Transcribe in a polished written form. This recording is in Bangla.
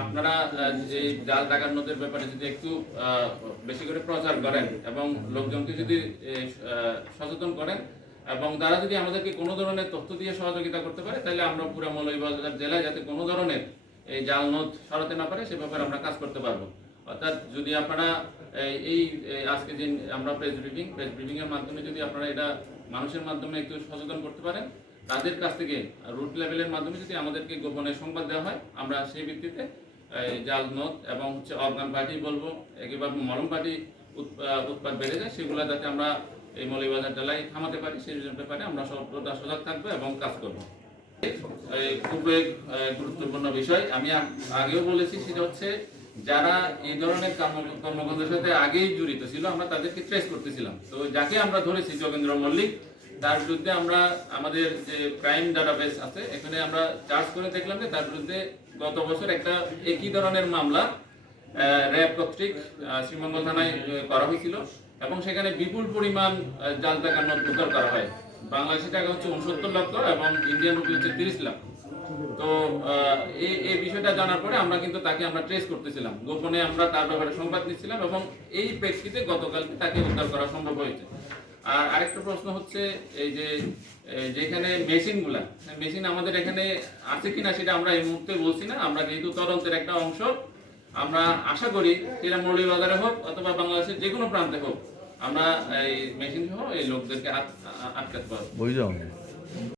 আপনারা এই জাল টাকার নোটের ব্যাপারে যদি একটু বেশি করে প্রচার করেন এবং লোকজনকে যদি সচেতন করেন এবং তারা যদি আমাদেরকে কোনো ধরনের তথ্য দিয়ে সহযোগিতা করতে পারে, তাহলে আমরা পুরো মৌলভীবাজার জেলায় যাতে কোনো ধরনের এই জাল নোট সরাতে না পারে সে ব্যাপারে আমরা কাজ করতে পারবো। অর্থাৎ যদি আপনারা এই আজকে যে আমরা প্রেস ব্রিফিং এর মাধ্যমে যদি আপনারা এটা মানুষের মাধ্যমে একটু সচেতন করতে পারেন, তাদের কাছ থেকে রুট লেভেলের মাধ্যমে যদি আমাদেরকে গোপনে সংবাদ দেওয়া হয়, আমরা সেই ভিত্তিতে জাল নোট এবং অর্গান পার্টি বলবো একেবারে মলম পার্টি উৎপাদ বেড়ে যায়, সেগুলো যাতে আমরা এই মৌলভীবাজার জেলায় থামাতে পারি সেই ব্যাপারে আমরা সর্বদা সজাগ থাকবো এবং কাজ করবো। খুব গুরুত্বপূর্ণ বিষয় আমি আগেও বলেছি, সেটা হচ্ছে যারা এই ধরনের কর্মকাণ্ডের সাথে আগেই জড়িত ছিল আমরা তাদেরকে ট্রেস করতেছিলাম। তো যাকে আমরা ধরেছি যোগেন্দ্র মল্লিক, তার বিরুদ্ধে আমরা আমাদের যে ক্রাইম ডাটাবেস আছে এখানে আমরা চার্জ করে দেখলাম যে তার বিরুদ্ধে গত বছর একটা একই ধরনের মামলা র্যাব কর্তৃক শ্রীমঙ্গল থানায় করা হয়েছিল এবং সেখানে বিপুল পরিমাণ জাল টাকার নোট উদ্ধার করা হয়। বাংলাদেশি টাকা হচ্ছে 69 লক্ষ এবং ইন্ডিয়ান রুপি হচ্ছে 30 লাখ। তো এই বিষয়টা জানার পরে আমরা কিন্তু তাকে আমরা ট্রেস করতেছিলাম, গোপনে আমরা তার ব্যাপারে সংবাদ নিচ্ছিলাম এবং এই প্রেক্ষিতে গতকালকে তাকে উদ্ধার করা সম্ভব হয়েছে। আর আরেকটা প্রশ্ন হচ্ছে এই যে যেখানে মেশিন আমাদের এখানে আছে কিনা সেটা আমরা এই মুহূর্তে বলছি না। আমরা যেহেতু তদন্তের একটা অংশ, আমরা আশা করি সেটা মৌলভীবাজারে হোক অথবা বাংলাদেশের যে কোনো প্রান্তে হোক, আমরা এই মেশিন সহ এই লোকদেরকে আটকাতে পারবো।